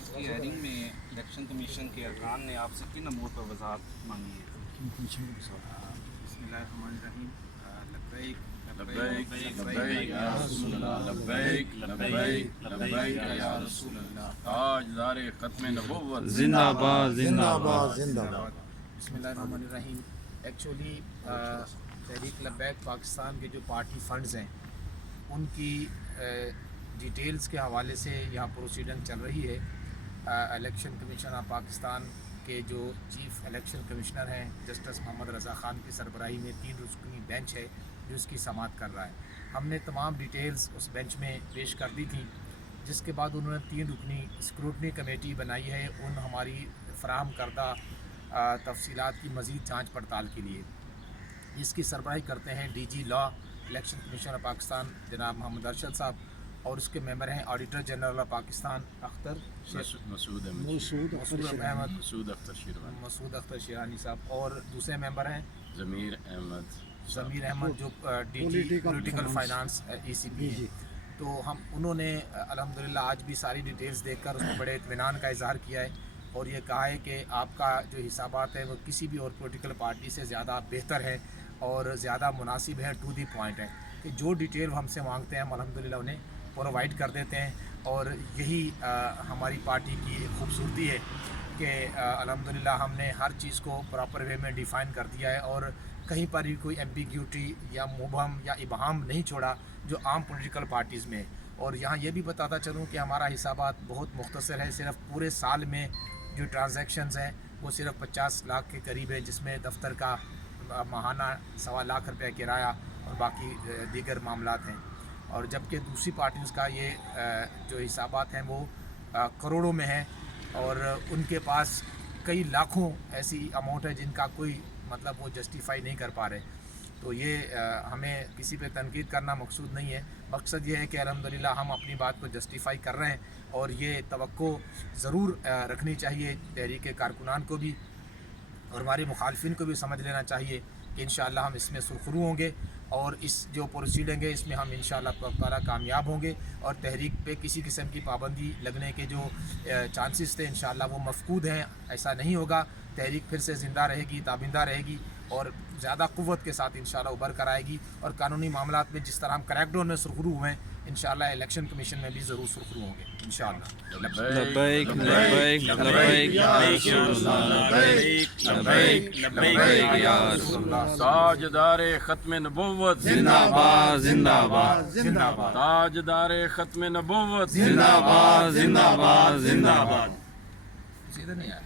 آج کی ہیئرنگ میں الیکشن کمیشن کے ارکان نے آپ سے کن امور پر وضاحت مانگی ہے؟ بسم اللہ الرحمن الرحیم. لبیک لبیک لبیک یا رسول اللہ لبیک لبیک لبیک یا رسول اللہ. تاجدار ختم نبوت زندہ باد زندہ باد زندہ باد. بسم اللہ الرحمن الرحیم. ایکچولی تحریک لبیک پاکستان کے جو پارٹی فنڈز ہیں ان کی ڈیٹیلز کے حوالے سے یہاں پروسیڈنگ چل رہی ہے. الیکشن کمیشن آف پاکستان کے جو چیف الیکشن کمشنر ہیں جسٹس محمد رضا خان کی سربراہی میں 3 رکنی بینچ ہے جو اس کی سماعت کر رہا ہے. ہم نے تمام ڈیٹیلز اس بینچ میں پیش کر دی تھیں، جس کے بعد انہوں نے 3 رکنی اسکروٹنی کمیٹی بنائی ہے ان ہماری فراہم کردہ تفصیلات کی مزید جانچ پڑتال کے لیے. اس کی سربراہی کرتے ہیں D G law election commission of Pakistan جناب محمد ارشد صاحب، اور اس کے ممبر ہیں auditor general of Pakistan Masood Akhtar Sherani sahab, اور دوسرے ممبر ہیں ضمیر احمد جو D G political finance E C P ہیں. تو انہوں نے الحمدللہ آج بھی ساری ڈیٹیلز دیکھ کر اس میں بڑے اطمینان کا اظہار کیا ہے اور یہ کہا ہے کہ آپ کا جو حسابات ہیں وہ کسی بھی اور پولیٹیکل پارٹی سے زیادہ بہتر ہے اور زیادہ مناسب ہے، ٹو دی پوائنٹ ہے کہ جو ڈیٹیل ہم سے مانگتے ہیں ہم الحمدللہ انہیں پرووائڈ کر دیتے ہیں. اور یہی ہماری پارٹی کی ایک خوبصورتی ہے کہ الحمدللہ ہم نے ہر چیز کو پراپر وے میں ڈیفائن کر دیا ہے اور کہیں پر بھی کوئی ایمبیگیوٹی یا مبہم یا ابہام نہیں چھوڑا جو عام پولیٹیکل پارٹیز میں. اور یہاں یہ بھی بتاتا چلوں کہ ہمارا حسابات بہت مختصر ہے، صرف پورے سال میں جو ٹرانزیکشنز ہیں وہ صرف 50 لاکھ کے قریب ہے، جس میں دفتر کا ماہانہ 1.25 لاکھ روپے کرایہ اور باقی دیگر معاملات ہیں. اور جبکہ دوسری پارٹیز کا یہ جو حسابات ہیں وہ کروڑوں میں ہیں اور ان کے پاس کئی لاکھوں ایسی اماؤنٹ ہے جن کا کوئی مطلب وہ جسٹیفائی نہیں کر پا رہے. تو یہ ہمیں کسی پہ تنقید کرنا مقصود نہیں ہے، مقصد یہ ہے کہ الحمدللہ ہم اپنی بات کو جسٹیفائی کر رہے ہیں اور یہ توقع ضرور رکھنی چاہیے تحریک کارکنان کو بھی اور ہمارے مخالفین کو بھی سمجھ لینا چاہیے کہ انشاءاللہ ہم اس میں سرخرو ہوں گے اور اس جو پروسیڈنگ ہے اس میں ہم انشاءاللہ تعالیٰ کامیاب ہوں گے اور تحریک پہ کسی قسم کی پابندی لگنے کے جو چانسز تھے انشاءاللہ وہ مفقود ہیں. ایسا نہیں ہوگا، تحریک پھر سے زندہ رہے گی، تابندہ رہے گی اور زیادہ قوت کے ساتھ انشاءاللہ ابھر کر آئے گی. اور قانونی معاملات میں جس طرح ہم کریک ڈاؤن میں سرخرو ہوئے ہیں انشاءاللہ الیکشن کمیشن میں بھی ضرور سرخرو ہوں گے انشاءاللہ. لبیک لبیک لبیک یا رسول اللہ لبیک لبیک لبیک یا رسول اللہ. تاجدار ختم نبوت زندہ باد زندہ باد زندہ باد. تاجدار ختم نبوت زندہ باد زندہ باد زندہ باد. سیدھے نہیں آیا.